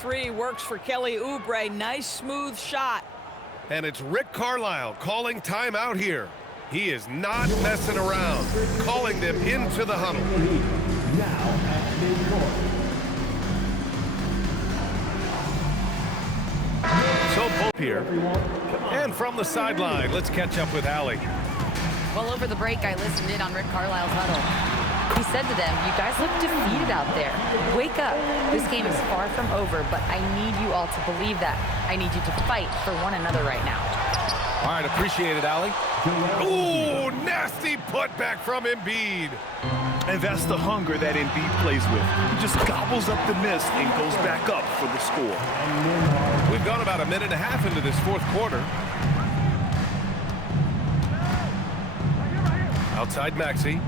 three works for Kelly Oubre. Nice, smooth shot. And it's Rick Carlisle calling timeout here. He is not messing around, calling them into the huddle. Now at midcourt. So Pope here. And from the sideline, let's catch up with Allie. Well, over the break, I listened in on Rick Carlisle's huddle. He said to them, "You guys look defeated out there. Wake up. This game is far from over, but I need you all to believe that. I need you to fight for one another right now." All right, appreciate it, Allie. Ooh, nasty putback from Embiid. And that's the hunger that Embiid plays with. He just gobbles up the miss and goes back up for the score. We've gone about a minute and a half into this fourth quarter. Outside Maxey.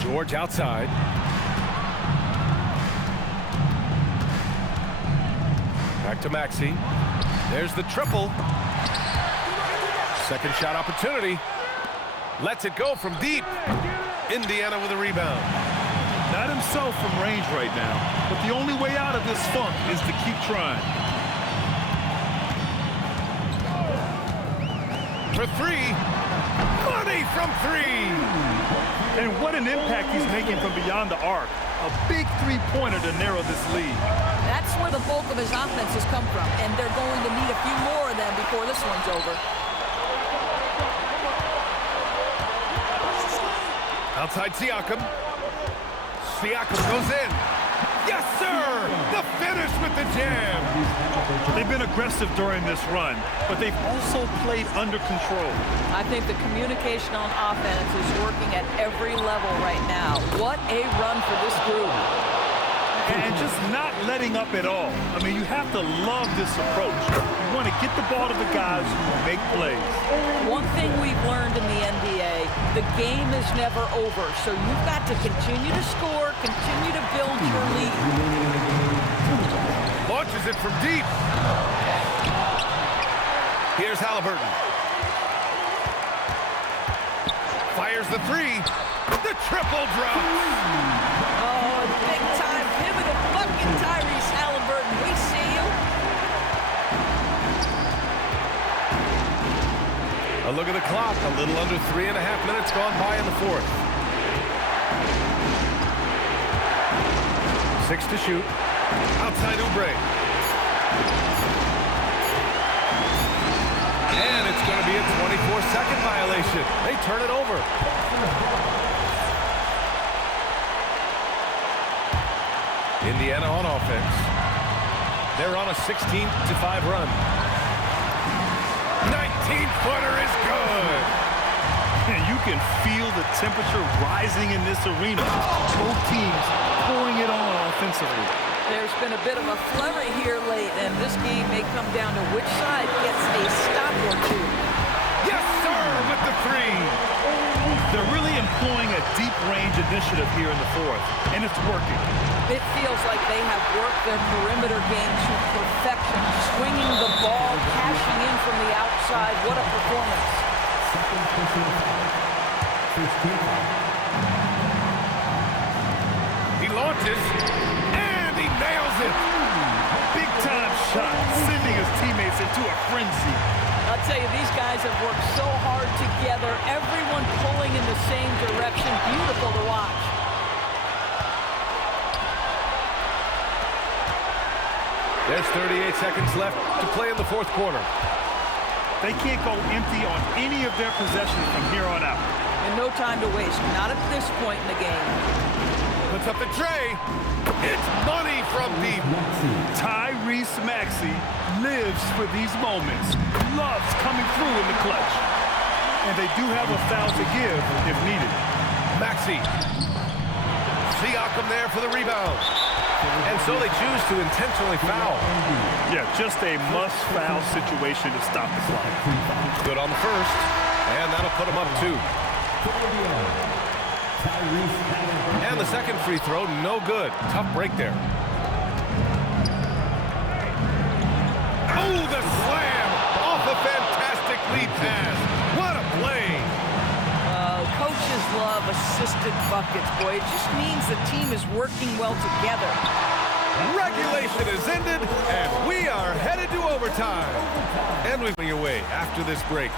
George outside. Back to Maxey. There's the triple. Second shot opportunity. Lets it go from deep. Indiana with a rebound. Not himself from range right now, but the only way out of this funk is to keep trying. For three. Money from three. And what an impact he's making from beyond the arc. A big three-pointer to narrow this lead. That's where the bulk of his offense has come from, and they're going to need a few more of them before this one's over. Outside Siakam. Siakam goes in. Yes, sir! The finish with the jam. They've been aggressive during this run, but they've also played under control. I think the communication on offense is working at every level right now. What a run for this group. And just not letting up at all. I mean, you have to love this approach. You want to get the ball to the guys who make plays. One thing we've learned in the NBA, the game is never over. So you've got to continue to score, continue to build your lead. Launches it from deep. Here's Halliburton. Fires the three. The triple drop. Oh, big time pivot of fucking Tyrese Halliburton. We see you. A look at the clock. A little under 3.5 minutes gone by in the fourth. 6 to shoot. Outside Oubre. And it's going to be a 24-second violation. They turn it over. Indiana on offense. They're on a 16-5 run. 19-footer is good. And you can feel the temperature rising in this arena. Both teams pouring it on offensively. There's been a bit of a flurry here late, and this game may come down to which side gets a stop or two. Yes, sir, with the three. They're really employing a deep range initiative here in the fourth, and it's working. It feels like they have worked their perimeter game to perfection, swinging the ball, cashing in from the outside. What a performance. He launches, and he nails it. Big-time shot, sending his teammates into a frenzy. I'll tell you, these guys have worked so hard together, everyone pulling in the same direction. Beautiful to watch. There's 38 seconds left to play in the fourth quarter. They can't go empty on any of their possessions from here on out. And no time to waste, not at this point in the game. Puts up the tray. It's money from deep. Tyrese Maxey lives for these moments. Loves coming through in the clutch. And they do have a foul to give if needed. Maxey. Siakam there for the rebound. And so they choose to intentionally foul. Yeah, just a must-foul situation to stop the clock. Good on the first. And that'll put them up 2. And the second free throw, no good. Tough break there. Oh, the slam off a fantastic lead pass. What a play. Coaches love assisted buckets, boy. It just means the team is working well together. Regular Regulation has ended, and we are headed to overtime. And we're going away after this break.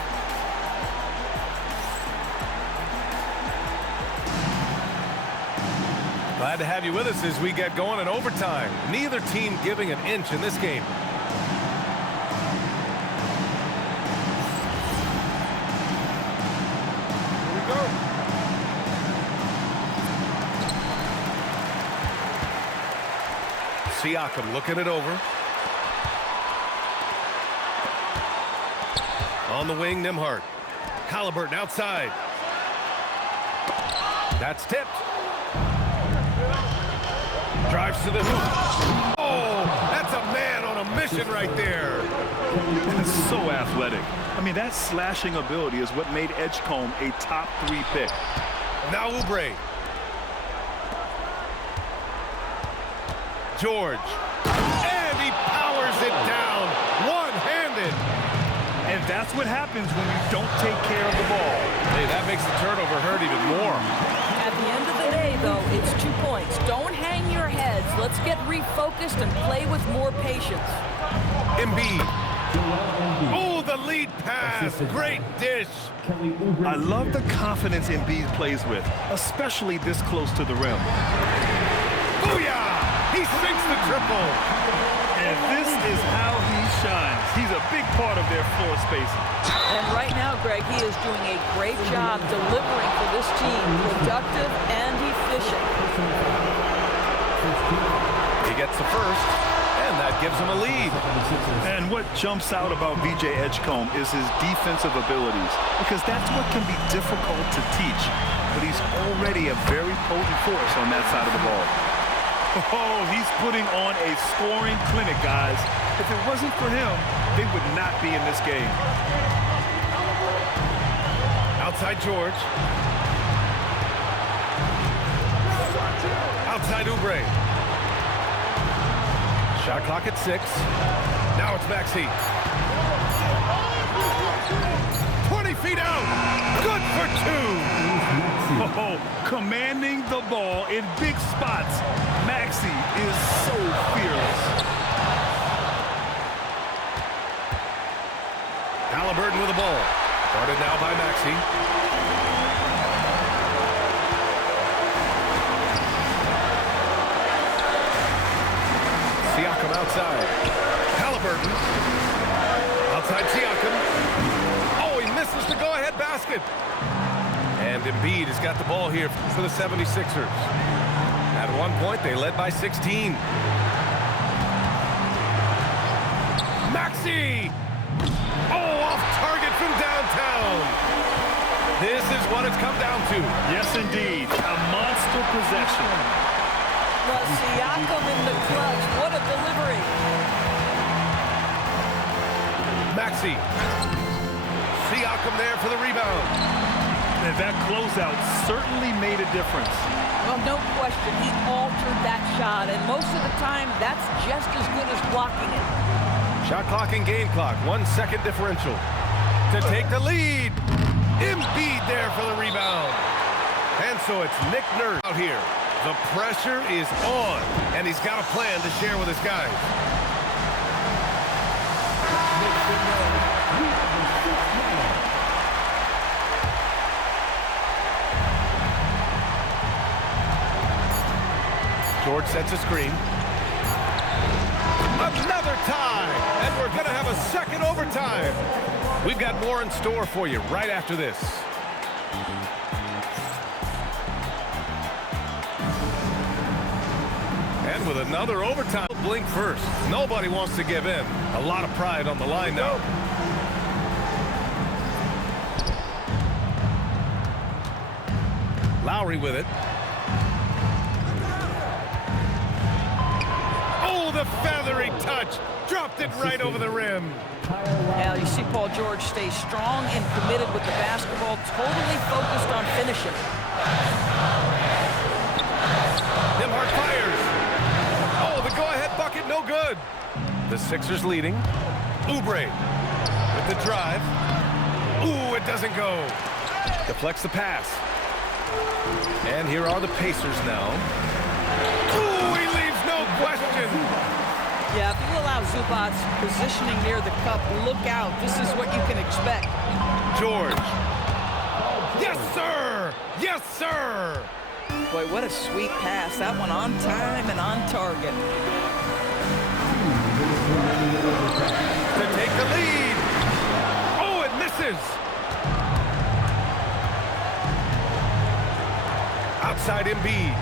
Glad to have you with us as we get going in overtime. Neither team giving an inch in this game. Here we go. Siakam looking it over. On the wing, Nembhard. Haliburton outside. That's tipped. Drives to the hoop. Oh, that's a man on a mission right there. So athletic. I mean, that slashing ability is what made Edgecombe a top 3 pick. Now Oubre. George. And he powers it down. One-handed. And that's what happens when you don't take care of the ball. Hey, that makes the turnover hurt even more. At the end of the day, though, it's 2 points. Don't hang your heads. Let's get refocused and play with more patience. Embiid. Oh, the lead pass. Great dish. I love the confidence Embiid plays with, especially this close to the rim. Booyah! He sinks the triple. And this is how he shines. He's a big part of their floor spacing. And right now, Greg, he is doing a great job delivering for this team, productive and efficient. He gets the first, and that gives him a lead. And what jumps out about VJ Edgecombe is his defensive abilities, because that's what can be difficult to teach. But he's already a very potent force on that side of the ball. Oh, he's putting on a scoring clinic, guys. If it wasn't for him, they would not be in this game. Outside George. Outside Oubre. Shot clock at 6. Now it's Maxey. 20 feet out. Good for 2. Oh, commanding the ball in big spots. Maxey is so fearless. Haliburton with the ball. Guarded now by Maxey. Siakam outside. Haliburton. Outside Siakam. Oh, he misses the go-ahead basket. And Embiid has got the ball here for the 76ers. At one point, they led by 16. Maxey! Oh, off target from downtown. This is what it's come down to. Yes, indeed. A monster possession. Well, Siakam in the clutch. What a delivery. Maxey. Siakam there for the rebound. And that closeout certainly made a difference. Well, no question. He altered that shot, and most of the time, that's just as good as blocking it. Shot clock and game clock. 1 second differential. To take the lead. Embiid there for the rebound. And so it's Nick Nurse out here. The pressure is on, and he's got a plan to share with his guys. George sets a screen. Another tie, and we're going to have a second overtime. We've got more in store for you right after this. And with another overtime, blink first. Nobody wants to give in. A lot of pride on the line now. Lowry with it. Oh, the feathery touch. Dropped it right over the rim. Now, you see Paul George stay strong and committed with the basketball, totally focused on finishing. Nembhard fires. Oh, the go-ahead bucket, no good. The Sixers leading. Oubre with the drive. Ooh, it doesn't go. Deflects the pass. And here are the Pacers now. Ooh, he leaves no question. Yeah, if you allow Zubac positioning near the cup, look out. This is what you can expect. George. Yes, sir! Yes, sir! Boy, what a sweet pass. That one on time and on target. To take the lead. Oh, it misses. Outside Embiid.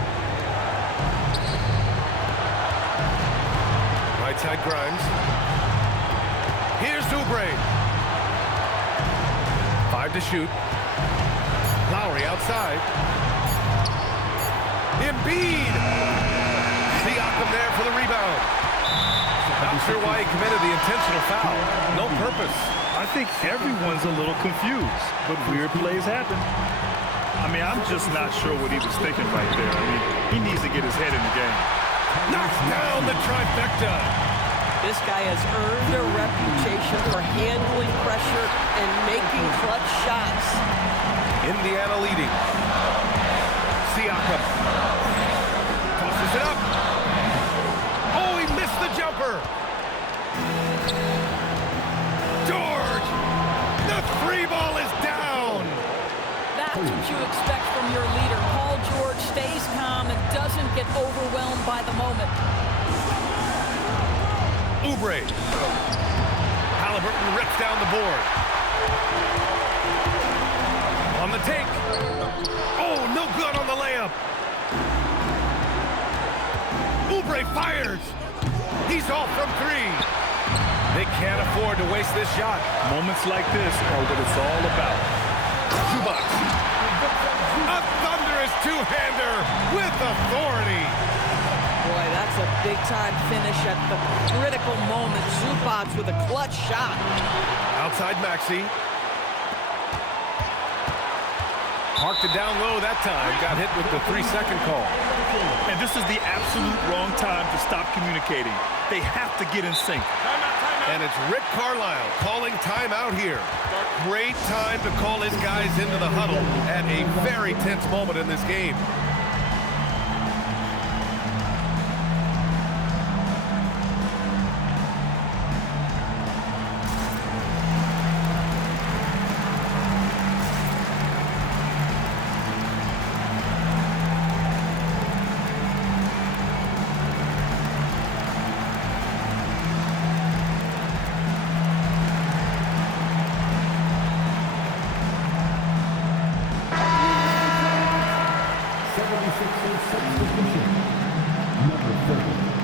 Right side Grimes. Here's Oubre. 5 to shoot. Lowry outside. Embiid. Siakam there for the rebound. Not sure why he committed the intentional foul. No purpose. I think everyone's a little confused, but weird plays happen. I mean, I'm just not sure what he was thinking right there. I mean, he needs to get his head in the game. Knocks down the trifecta. This guy has earned a reputation for handling pressure and making clutch shots. Indiana leading. Siakam. Tosses it up. Oh, he missed the jumper. George. The 3 ball is down. That's what you expect from your leader. Paul George stays calm and doesn't get overwhelmed by the moment. Oubre. Halliburton rips down the board. On the take. Oh, no good on the layup. Oubre fires. He's off from 3. They can't afford to waste this shot. Moments like this are what it's all about. Zubac. A thunderous two-hander with authority. Boy, that's a big-time finish at the critical moment. Zubac with a clutch shot. Outside Maxey. Parked it down low that time. Got hit with the 3-second call. And this is the absolute wrong time to stop communicating. They have to get in sync. And it's Rick Carlisle calling timeout here. Great time to call his guys into the huddle at a very tense moment in this game.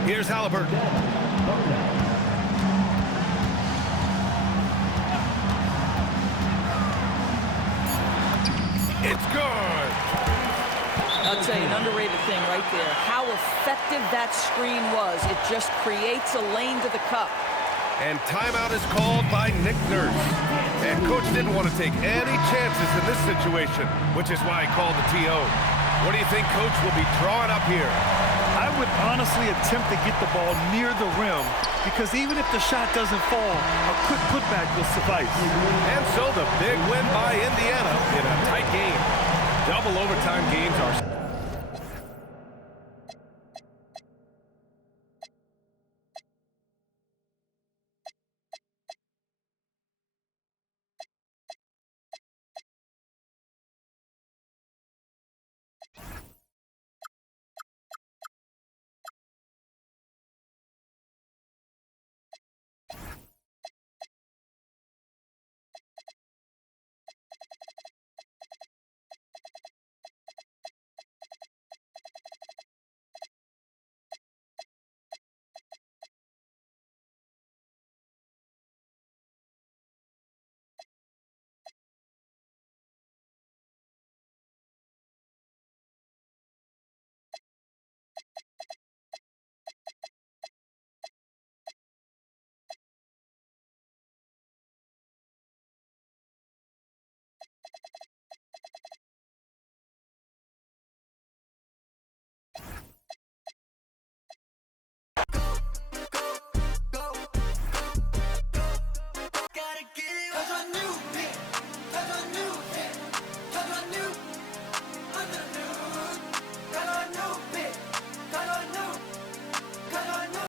Here's Halliburton. It's good. I'll tell you, an underrated thing right there. How effective that screen was. It just creates a lane to the cup. And timeout is called by Nick Nurse. And coach didn't want to take any chances in this situation, which is why he called the TO. What do you think coach will be drawing up here? I would honestly attempt to get the ball near the rim because even if the shot doesn't fall, a quick putback will suffice. And so the big win by Indiana in a tight game. Double overtime games are